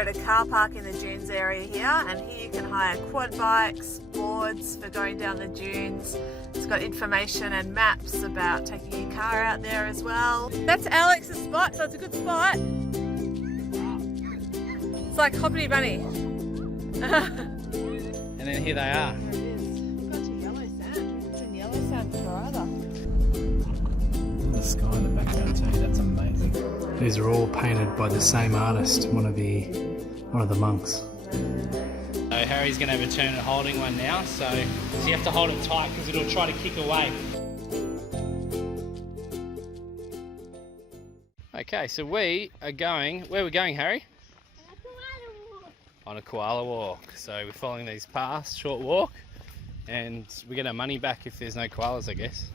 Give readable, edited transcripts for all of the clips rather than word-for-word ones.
at a car park in the dunes area here, and here you can hire quad bikes, boards for going down the dunes. It's got information and maps about taking your car out there as well. That's Alex's spot, so it's a good spot. It's like Hoppity Bunny. And then here they are. There it is. Got some yellow sand. Between yellow sand and Florida. The sky in the background too, that's amazing. These are all painted by the same artist, one of the monks. So Harry's going to have a turn at holding one now, so you have to hold it tight because it'll try to kick away. Okay, so we are going, where are we going, Harry? On a koala walk. So we're following these paths, short walk, and we get our money back if there's no koalas, I guess.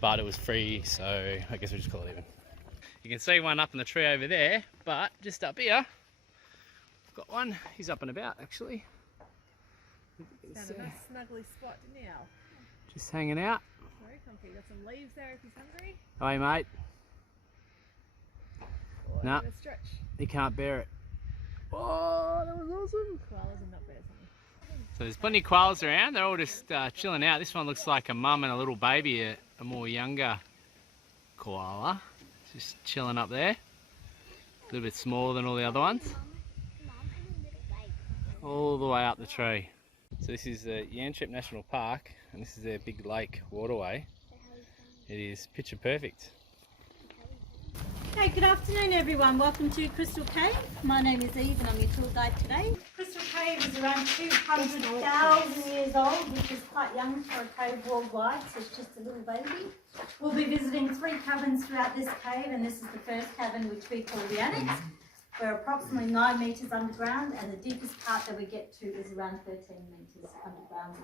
But it was free, so I guess we'll just call it even. You can see one up in the tree over there, but just up here, we've got one. He's up and about, actually. Found a nice snuggly spot, didn't you, Al? Just hanging out. Very comfy. Got some leaves there if he's hungry. Hey, mate. Oh, Nah, a stretch. he can't bear it. Oh, that was awesome. Koalas are not bad, something. So there's plenty of koalas around. They're all just chilling out. This one looks like a mum and a little baby, a more younger koala. Just chilling up there. A little bit smaller than all the other ones. All the way up the tree. So this is the Yantrep National Park, and this is their big lake waterway. It is picture perfect. Hey, good afternoon everyone. Welcome to Crystal Cave. My name is Eve and I'm your tour guide today. Crystal Cave is around 200,000 years old, which is quite young for a cave worldwide, so it's just a little baby. We'll be visiting 3 caverns throughout this cave, and this is the first cavern, which we call the Annex. We're approximately 9 metres underground, and the deepest part that we get to is around 13 metres underground.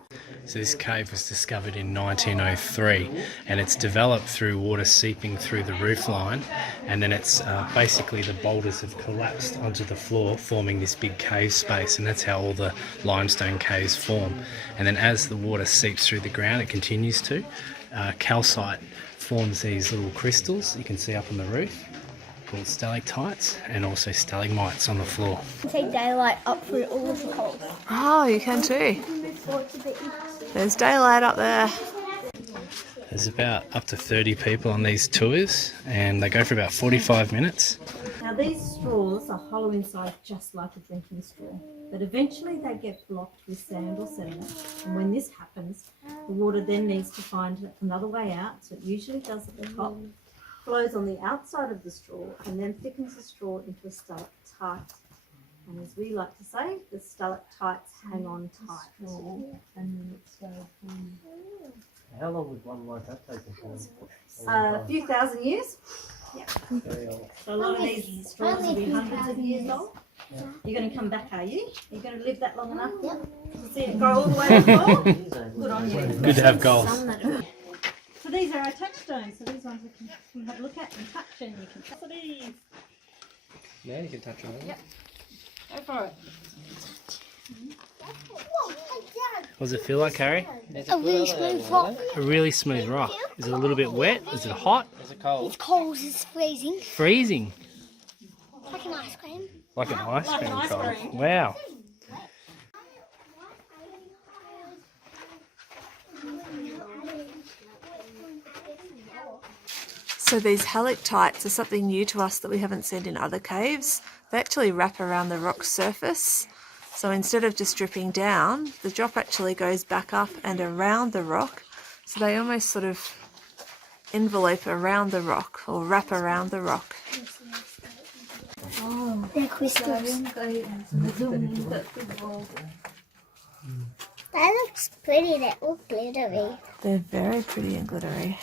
So this cave was discovered in 1903, and it's developed through water seeping through the roof line, and then it's basically the boulders have collapsed onto the floor, forming this big cave space, and that's how all the limestone caves form. And then as the water seeps through the ground, it continues to. Calcite forms these little crystals you can see up on the roof, called stalactites, and also stalagmites on the floor. Take daylight up through all of the holes. Oh, you can too. There's daylight up there. There's about up to 30 people on these tours, and they go for about 45 minutes. Now these straws are hollow inside just like a drinking straw, but eventually they get blocked with sand or sediment, and when this happens, the water then needs to find another way out, so it usually does at the top, flows on the outside of the straw, and then thickens the straw into a stalactite. And as we like to say, the stalactites hang on tight. How long would one like that taking for? A few thousand years. Yeah. Very old. So a lot of these straws will be hundreds of years old. Yeah. You're going to come back, are you? You're going to live that long enough to see it grow all the way to the floor? Good on you. Good to have goals. So these are our touchstones. So these ones we can have a look at and touch, and you can touch these. Yeah, you can touch them. Yep. Go for it. What does it feel like, Harry? A really smooth rock. A really smooth rock. Is it a little bit wet? Is it hot? Is it cold? It's cold, it's freezing. Freezing? Like an ice cream. Like an ice Like an cream ice cold. cream. Wow. So these halactites are something new to us that we haven't seen in other caves. They actually wrap around the rock surface. So instead of just dripping down, the drop actually goes back up and around the rock. So they almost sort of envelope around the rock or wrap around the rock. Oh, they're crystals. That looks pretty, they look glittery. They're very pretty and glittery.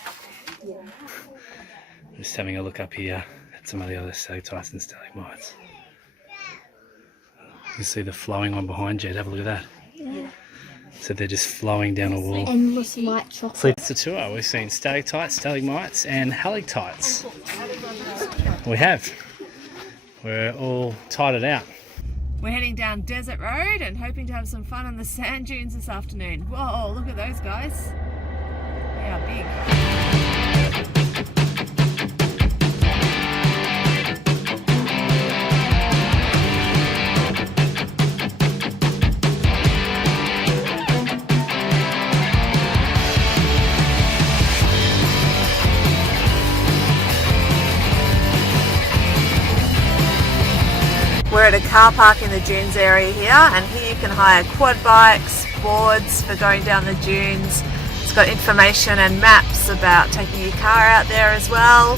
Just having a look up here at some of the other stalactites and stalagmites. You can see the flowing one behind you. Have a look at that. Yeah. So they're just flowing down a wall. Endless white chocolate. So it's a tour. We've seen stalactites, stalagmites and halactites. We have. We're all tired out. We're heading down Desert Road and hoping to have some fun on the sand dunes this afternoon. Whoa, look at those guys. They are big. We're at a car park in the dunes area here, and here you can hire quad bikes, boards for going down the dunes. It's got information and maps about taking your car out there as well.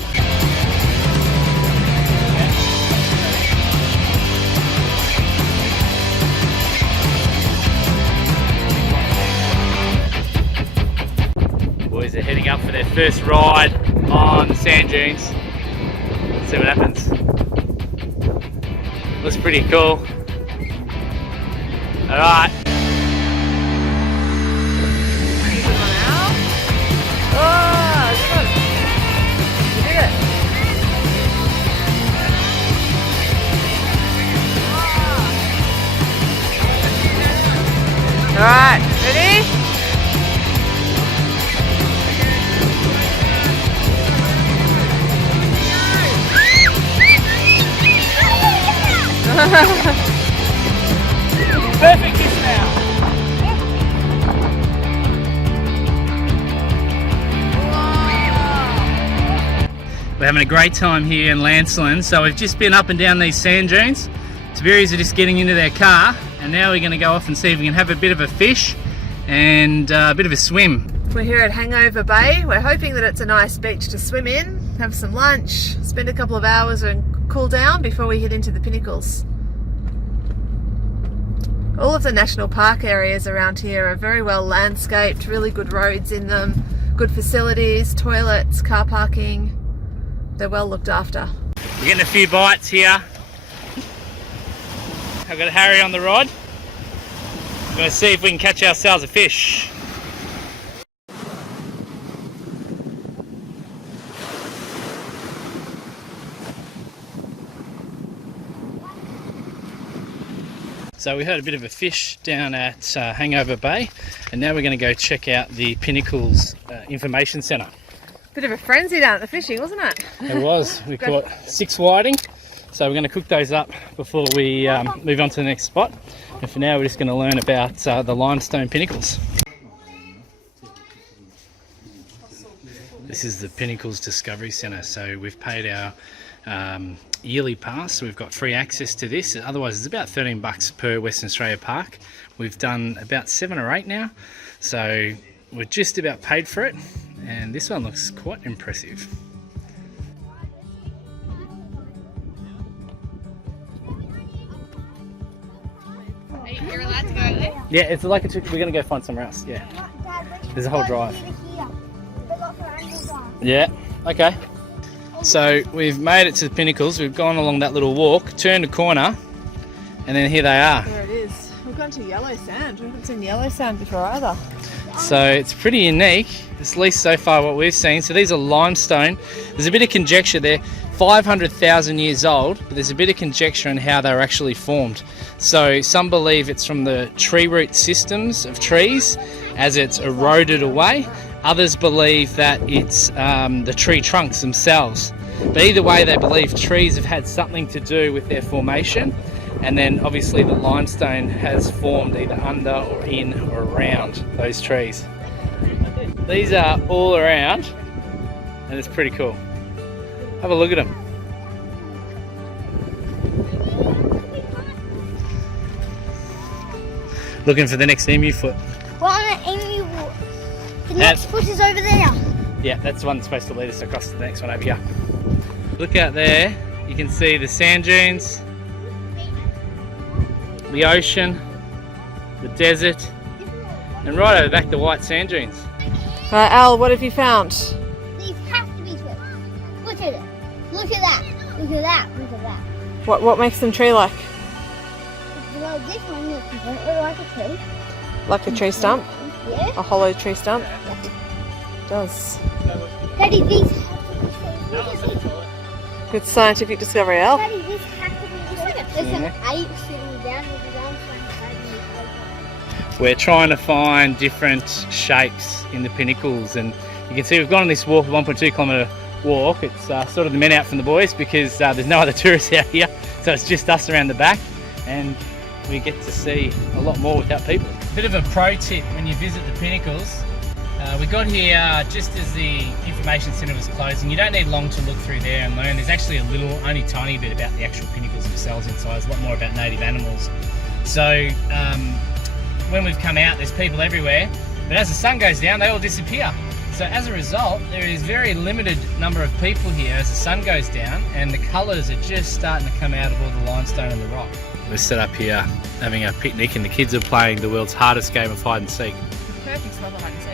Boys are heading up for their first ride on the sand dunes. Let's see what happens. Looks pretty cool. Alright. Alright, ready? Perfect dismount. We're having a great time here in Lancelin. So we've just been up and down these sand dunes. Tiberians are just getting into their car, and now we're going to go off and see if we can have a bit of a fish and a bit of a swim. We're here at Hangover Bay. We're hoping that it's a nice beach to swim in, have some lunch, spend a couple of hours and cool down before we head into the Pinnacles. All of the national park areas around here are very well landscaped, really good roads in them, good facilities, toilets, car parking. They're well looked after. We're getting a few bites here. I've got Harry on the rod. We're going to see if we can catch ourselves a fish. So we had a bit of a fish down at Hangover Bay, and now we're going to go check out the Pinnacles Information Centre. Bit of a frenzy down at the fishing, wasn't it? It was. We caught 6 whiting, so we're going to cook those up before we move on to the next spot. And for now, we're just going to learn about the limestone pinnacles. This is the Pinnacles Discovery Centre, so we've paid our yearly pass. We've got free access to this. Otherwise, it's about $13 per Western Australia park. We've done about 7 or 8 now, so we're just about paid for it. And this one looks quite impressive. You're allowed to go there? Yeah, it's like we're going to go find somewhere else. Yeah, there's a whole drive. Yeah, okay. So we've made it to the Pinnacles. We've gone along that little walk, turned a corner, and then here they are. There it is. We've gone to yellow sand. We haven't seen yellow sand before either. So it's pretty unique, at least so far what we've seen. So these are limestone. There's a bit of conjecture there. 500,000 years old, but there's a bit of conjecture on how they were actually formed. So some believe it's from the tree root systems of trees as it's eroded away. Others believe that it's the tree trunks themselves. But either way, they believe trees have had something to do with their formation, and then obviously the limestone has formed either under or in or around those trees. These are all around, and it's pretty cool. Have a look at them. Looking for the next emu foot. What on an emu walk? The next foot is over there. Yeah, that's the one that's supposed to lead us across to the next one over here. Look out there, you can see the sand dunes, the ocean, the desert, and right over back the white sand dunes. Right, Al, what have you found? These have to be twigs. Look at it. Look at that. Look at that. Look at that. What makes them tree-like? Well, this one looks completely like a tree. Like a tree stump? Yeah. A hollow tree stump? It does. Daddy, these have to be trees. Look at this. Good scientific discovery, Al. Daddy, this has to be trees. There's an ape sitting down with his arms trying to paper. We're trying to find different shapes in the Pinnacles, and you can see we've gone on this walk, a 1.2 kilometre walk. It's sort of the men out from the boys because there's no other tourists out here, so it's just us around the back, and we get to see a lot more without people. Bit of a pro tip when you visit the Pinnacles, We got here just as the information centre was closing. You don't need long to look through there and learn. There's actually a little, only tiny bit about the actual pinnacles themselves inside. There's a lot more about native animals. So when we've come out, there's people everywhere, but as the sun goes down, they all disappear. So as a result, there is very limited number of people here as the sun goes down, and the colours are just starting to come out of all the limestone and the rock. We're set up here having a picnic, and the kids are playing the world's hardest game of hide and seek. Perfect spot for hide and seek.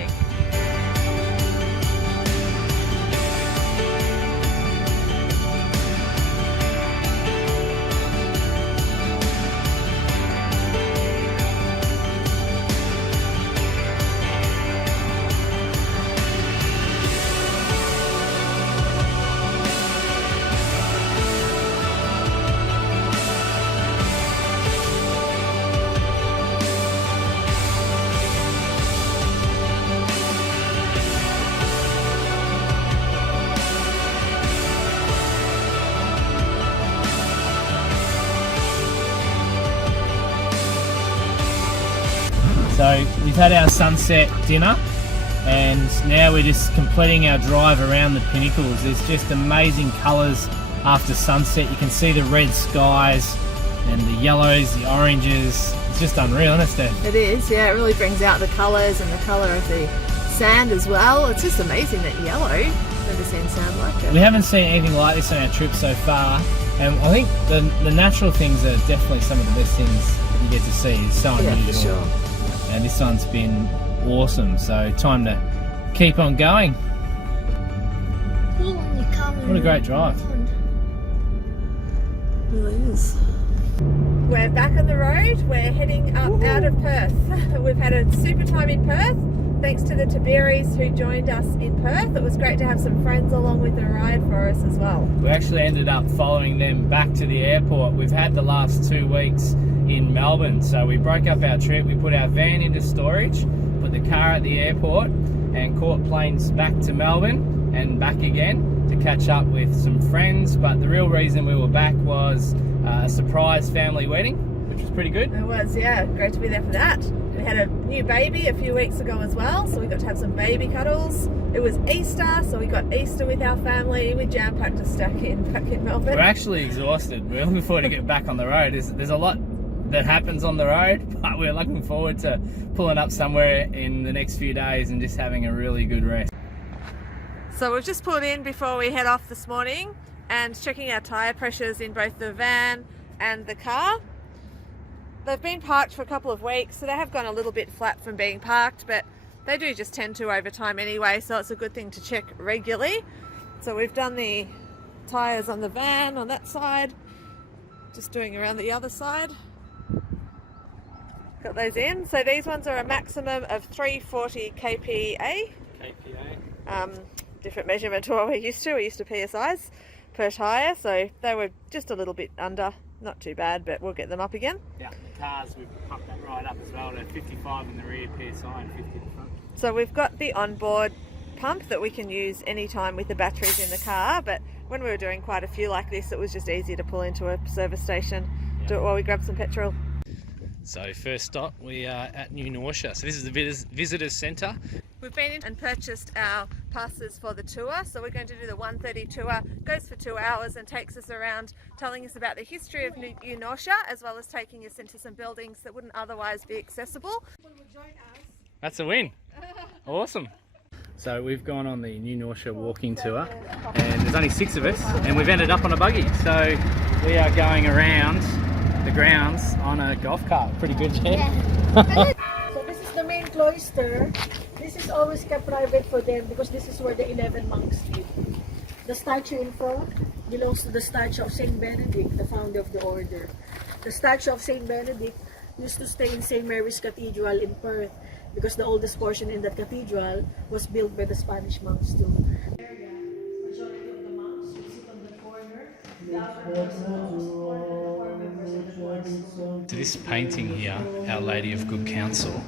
So we've had our sunset dinner, and now we're just completing our drive around the Pinnacles. There's just amazing colours after sunset. You can see the red skies and the yellows, the oranges. It's just unreal, isn't it, Steph? It is, yeah, it really brings out the colours and the colour of the sand as well. It's just amazing that yellow. Never seen sand like it. We haven't seen anything like this on our trip so far, and I think the natural things are definitely some of the best things that you get to see. It's so Yeah, unusual. for sure. And this one's been awesome, so time to keep on going. What a great drive. It really is. We're back on the road. We're heading up out of Perth. We've had a super time in Perth, thanks to the Tiberis who joined us in Perth. It was great to have some friends along with the ride for us as well. We actually ended up following them back to the airport. We've had the last 2 weeks in Melbourne, so we broke up our trip. We put our van into storage, put the car at the airport, and caught planes back to Melbourne and back again to catch up with some friends. But the real reason we were back was a surprise family wedding, which was pretty good. It was, yeah, great to be there for that. We had a new baby a few weeks ago as well, so we got to have some baby cuddles. It was Easter, so we got Easter with our family. We jam-packed a stack back in Melbourne. We're actually exhausted. We're looking forward to get back on the road. There's a lot that happens on the road, but we're looking forward to pulling up somewhere in the next few days and just having a really good rest. So we've just pulled in before we head off this morning and checking our tyre pressures in both the van and the car. They've been parked for a couple of weeks, so they have gone a little bit flat from being parked, but they do just tend to over time anyway, so it's a good thing to check regularly. So we've done the tyres on the van on that side, just doing around the other side. Got those in. So these ones are a maximum of 340 kPa. Different measurement to what we're used to. We're used to PSIs per tyre, so they were just a little bit under. Not too bad, but we'll get them up again. Yeah, the cars, we've pumped that right up as well to 55 in the rear PSI and 50 in the front. So we've got the onboard pump that we can use anytime with the batteries in the car, but when we were doing quite a few like this, it was just easier to pull into a service station, do it while we grab some petrol. So first stop, we are at New Norcia. So this is the visitors centre. We've been in and purchased our passes for the tour, so we're going to do the 1:30 tour. Goes for 2 hours and takes us around telling us about the history of New Norcia, as well as taking us into some buildings that wouldn't otherwise be accessible. That's a win. Awesome. So we've gone on the New Norcia walking tour, and there's only 6 of us, and we've ended up on a buggy. So we are going around the grounds on a golf cart. Pretty good, Jen? So this is the main cloister. This is always kept private for them because this is where the 11 monks live. The statue in front belongs to the statue of Saint Benedict, the founder of the order. The statue of Saint Benedict used to stay in St. Mary's Cathedral in Perth because the oldest portion in that cathedral was built by the Spanish monks too. Majority of the monks will sit on the corner. The upper members of the monks, corner members of the monks. So this painting here, Our Lady of Good Counsel,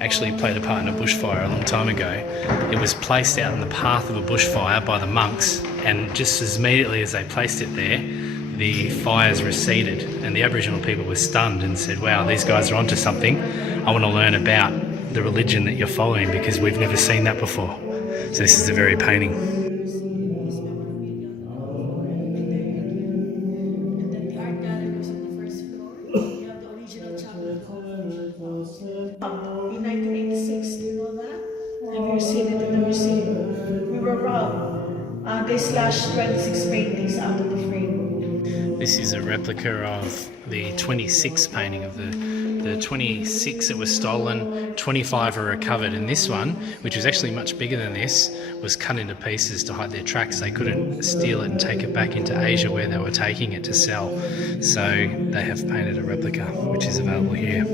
actually played a part in a bushfire a long time ago. It was placed out in the path of a bushfire by the monks, and just as immediately as they placed it there, the fires receded, and the Aboriginal people were stunned and said, wow, these guys are onto something. I want to learn about the religion that you're following, because we've never seen that before. So this is the very painting. And then the art gallery was on the first floor. You have the original chapel in 1986. Do you know that? Have you seen it in the museum? We were robbed. They slashed 26 paintings out of the frame. This is a replica of the 26 painting of the 26 that was stolen, 25 are recovered, and this one, which was actually much bigger than this, was cut into pieces to hide their tracks. They couldn't steal it and take it back into Asia where they were taking it to sell. So they have painted a replica, which is available here.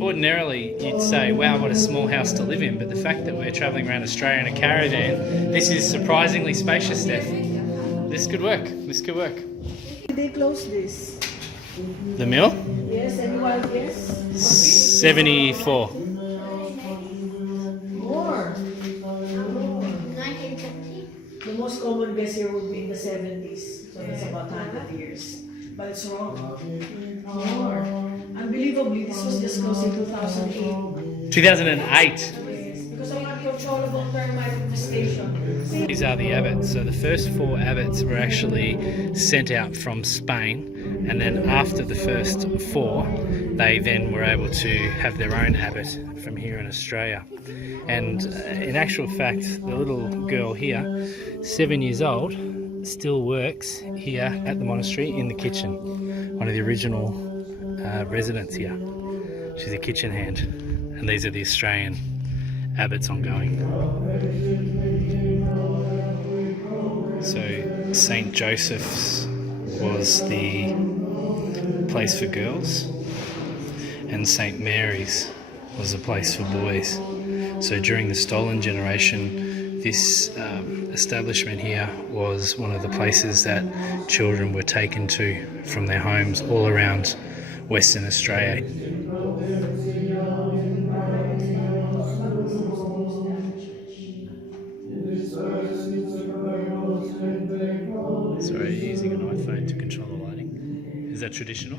Ordinarily, you'd say, wow, what a small house to live in, but the fact that we're travelling around Australia in a caravan, this is surprisingly spacious, Steph. This could work. This could work. They closed this. The mill? Yes, anyone guess? 74. More. 1950. The most common guess here would be in the 70s. So that's about 100 years. But it's wrong. More. Unbelievably, this was just closed in 2008. 2008. Yes, because of uncontrollable termite infestation. These are the abbots. So the first 4 abbots were actually sent out from Spain, and then after the first 4, they then were able to have their own abbot from here in Australia. And in actual fact, the little girl here, 7 years old, still works here at the monastery in the kitchen. One of the original residents here. She's a kitchen hand, and these are the Australian abbots ongoing. So St. Joseph's was the place for girls, and St. Mary's was a place for boys. So during the stolen generation, this establishment here was one of the places that children were taken to from their homes all around Western Australia. Sorry, are you using an iPhone to control the lighting? Is that traditional?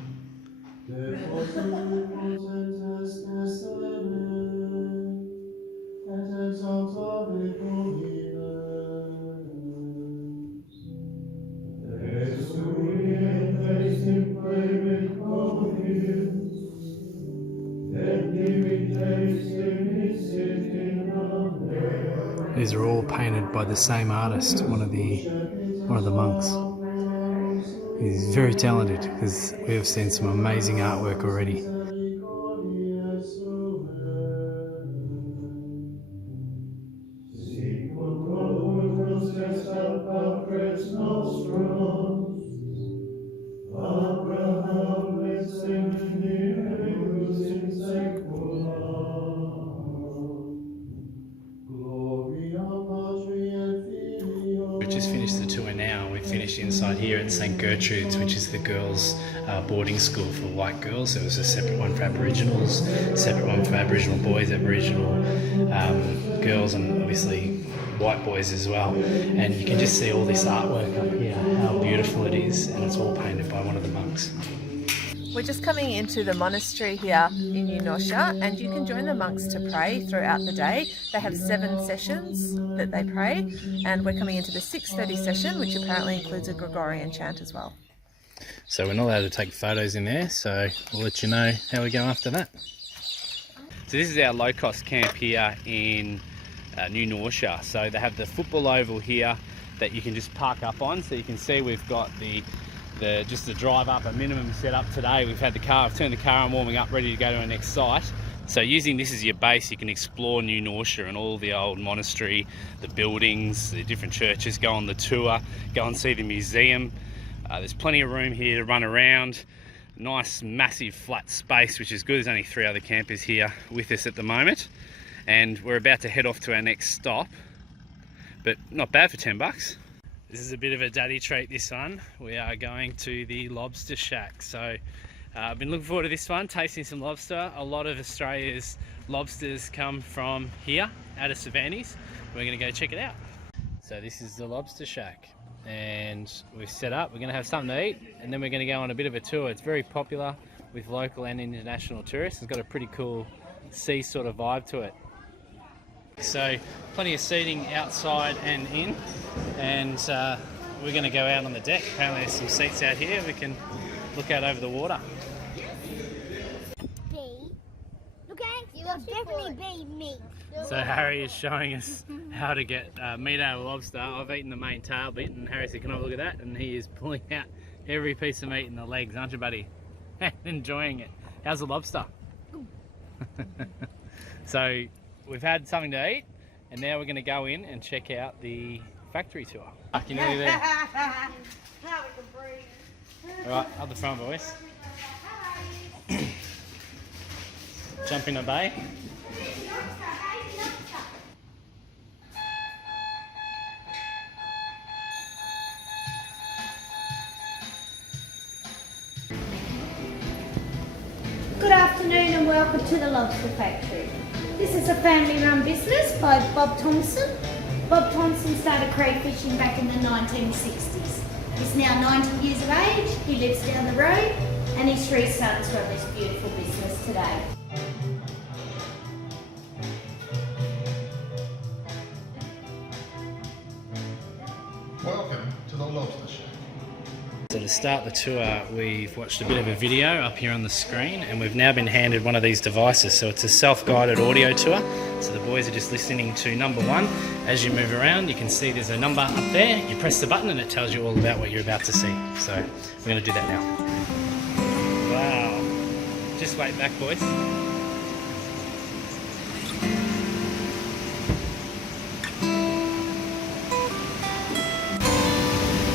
These are all painted by the same artist, one of the monks. He's very talented, because we have seen some amazing artwork already. We've just finished the tour now. We've finished inside here at St. Gertrude's, which is the girls' boarding school for white girls. There was a separate one for Aboriginals, separate one for Aboriginal boys, Aboriginal girls, and obviously white boys as well. And you can just see all this artwork up here, how beautiful it is, and it's all painted by one of the monks. We're just coming into the monastery here in Norcia, and you can join the monks to pray throughout the day. They have 7 sessions that they pray, and we're coming into the 6:30 session, which apparently includes a Gregorian chant as well. So we're not allowed to take photos in there, so we'll let you know how we go after that. So this is our low-cost camp here in New Norcia. So they have the football oval here that you can just park up on. So you can see we've got just the drive up, a minimum set up today. We've had the car, I've turned the car on, warming up, ready to go to our next site. So using this as your base, you can explore New Norcia and all the old monastery, the buildings, the different churches, go on the tour, go and see the museum. There's plenty of room here to run around. Nice, massive, flat space, which is good. There's only 3 other campers here with us at the moment. And we're about to head off to our next stop, but not bad for $10. This is a bit of a daddy treat, this one. We are going to the Lobster Shack. So I've been looking forward to this one, tasting some lobster. A lot of Australia's lobsters come from here, out of Savannies. We're gonna go check it out. So this is the Lobster Shack, and we've set up, we're gonna have something to eat, and then we're gonna go on a bit of a tour. It's very popular with local and international tourists. It's got a pretty cool sea sort of vibe to it. So plenty of seating outside and in, and we're going to go out on the deck. Apparently there's some seats out here. We can look out over the water. B. Look at you. Definitely be me. So Harry is showing us how to get meat out of a lobster. I've eaten the main tail bit, and Harry said, "Can I have a look at that?" And he is pulling out every piece of meat in the legs, aren't you, buddy? Enjoying it. How's the lobster? So we've had something to eat, and now we're going to go in and check out the factory tour. You nearly there. All right, up the front, boys. Jump in a bay. Good afternoon and welcome to the Lobster Factory. This is a family-run business by Bob Thompson. Bob Thompson started crayfishing back in the 1960s. He's now 90 years of age, he lives down the road, and his 3 sons run this beautiful business today. Welcome to the Lobster Shack. So to start the tour, we've watched a bit of a video up here on the screen, and we've now been handed one of these devices. So it's a self-guided audio tour. So the boys are just listening to number 1. As you move around, you can see there's a number up there. You press the button and it tells you all about what you're about to see. So we're going to do that now. Wow. Just wait back, boys.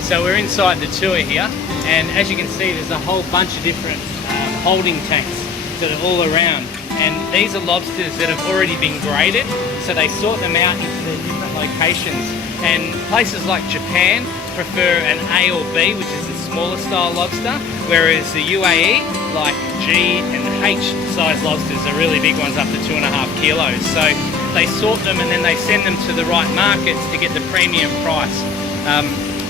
So we're inside the tour here, and as you can see there's a whole bunch of different holding tanks that are all around, and these are lobsters that have already been graded, so they sort them out into their different locations. And places like Japan prefer an A or B, which is the smaller style lobster, whereas the UAE, like G and H size lobsters, are really big ones up to 2.5 kilos. So they sort them and then they send them to the right markets to get the premium price.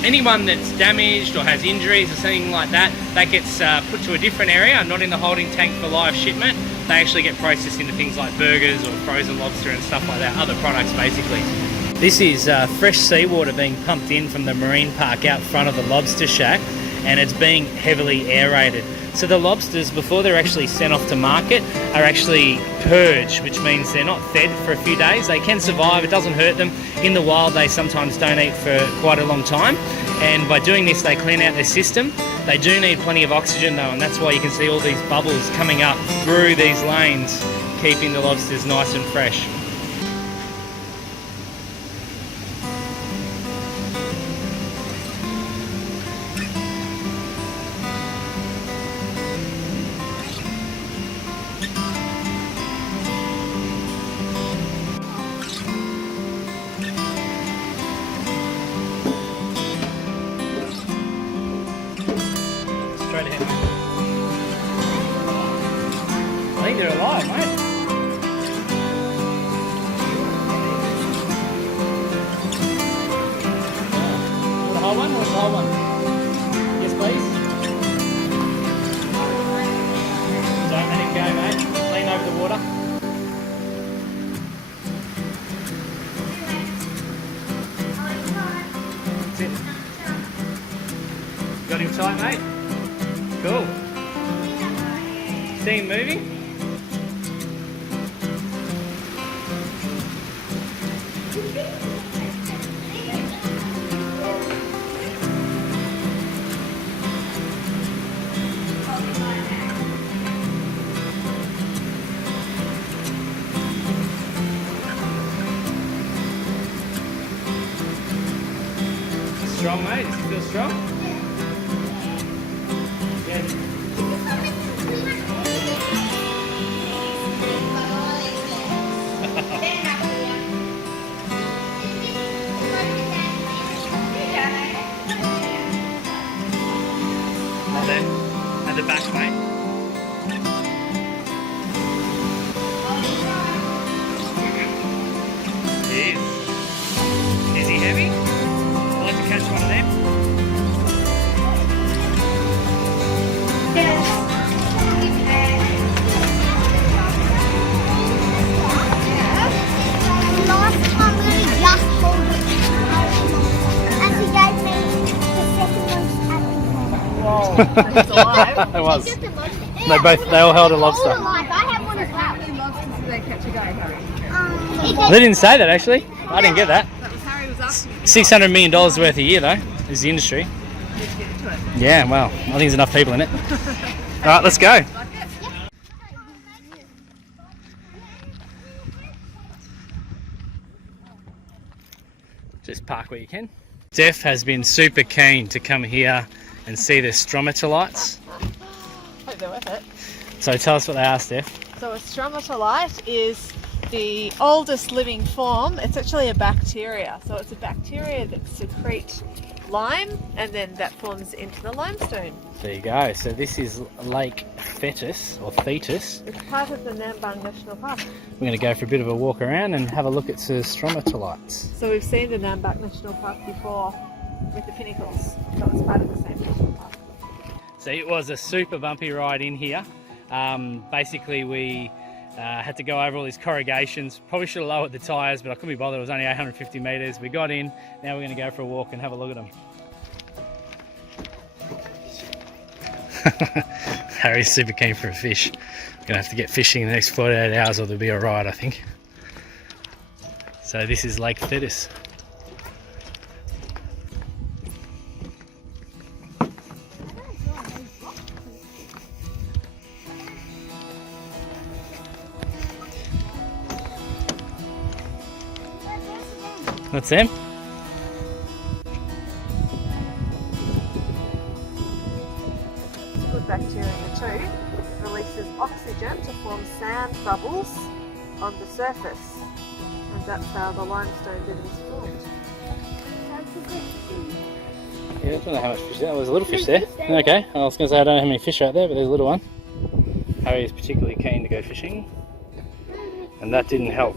Anyone that's damaged or has injuries or something like that, that gets put to a different area, not in the holding tank for live shipment. They actually get processed into things like burgers or frozen lobster and stuff like that, other products basically. This is fresh seawater being pumped in from the marine park out front of the Lobster Shack, and it's being heavily aerated. So the lobsters, before they're actually sent off to market, are actually purged, which means they're not fed for a few days. They can survive, it doesn't hurt them. In the wild, they sometimes don't eat for quite a long time. And by doing this, they clean out their system. They do need plenty of oxygen though, and that's why you can see all these bubbles coming up through these lanes, keeping the lobsters nice and fresh. Straight ahead. I think they're alive, mate. The whole one? Where's the whole one? Yes, please. Don't let him go, mate. Lean over the water. That's it. Got him tight, mate? Cool. See him moving? Strong, mate? Does he feel strong? Yeah. Not there. At the back, mate. He is. Is he heavy? I'd like to catch one of them. It's alive. It was. Just a lobster. They all held a lobster. All alive. I have one as well. How many lobsters did they catch a day, Harry? They didn't say that actually. I didn't get that. $600 million worth a year though is the industry. Yeah, well, I think there's enough people in it. All right, let's go. Just park where you can. Steph has been super keen to come here and see the Stromatolites. Hope they're worth it. So tell us what they are, Steph. So a stromatolite is the oldest living form. It's actually a bacteria. So it's a bacteria that secretes lime and then that forms into the limestone. There you go. So this is Lake Thetis, or Thetis. It's part of the Nambang National Park. We're going to go for a bit of a walk around and have a look at the Stromatolites. So we've seen the Nambang National Park before with the Pinnacles. So it's part of the same national park. So it was a super bumpy ride in here. Basically we had to go over all these corrugations. Probably should have lowered the tyres, but I couldn't be bothered. It was only 850 metres. We got in. Now we're going to go for a walk and have a look at them. Harry's super keen for a fish. We're going to have to get fishing in the next 48 hours or there'll be a ride, I think. So this is Lake Thetis. That's them. Good bacteria too. Releases oxygen to form sand bubbles on the surface. And that's how the limestone bed is formed. Yeah, I don't know how much fish there. There was a little fish there. Okay, I was going to say I don't know how many fish are out there, but there's a little one. Harry is particularly keen to go fishing, and that didn't help.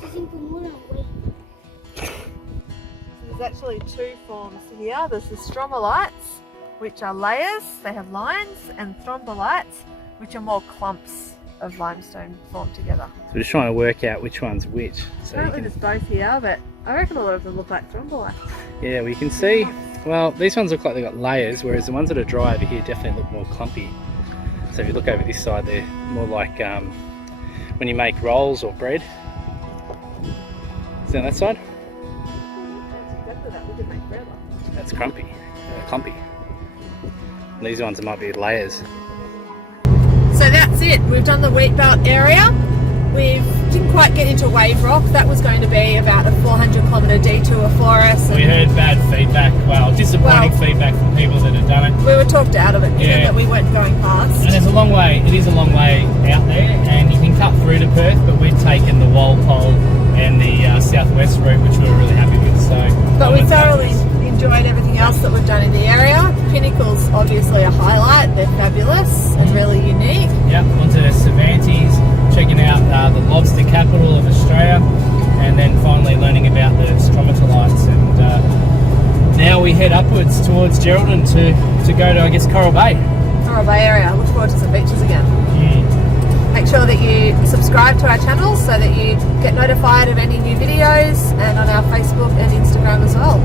There's actually two forms here. There's the stromatolites, which are layers, they have lines, and thrombolites, which are more clumps of limestone formed together. So we're just trying to work out which one's which. So Apparently there's both here, but I reckon a lot of them look like thrombolites. yeah, we can see, well, these ones look like they've got layers, whereas the ones that are dry over here definitely look more clumpy. So if you look over this side, they're more like when you make rolls or bread. Is that on that side? Exactly that. We could make bread like that. That's clumpy. And these ones might be layers. So that's it. We've done the Wheatbelt area. We didn't quite get into Wave Rock. That was going to be about a 400-kilometre detour for us. We heard bad feedback, disappointing feedback from people that had done it. We were talked out of it, given that we weren't going past. And it's a long way, it is a long way out there, and you can cut through to Perth, but we've taken the Walpole and the southwest route, which we were really happy with. But we thoroughly enjoyed everything else that we've done in the area. Pinnacles, obviously a highlight. They're fabulous and really unique. Yep, onto Cervantes, checking out the lobster capital of Australia, and then finally learning about the Stromatolites. And now we head upwards towards Geraldton to go to, I guess, Coral Bay. Coral Bay area. I look forward to some beaches again. Make sure that you subscribe to our channel so that you get notified of any new videos, and on our Facebook and Instagram as well.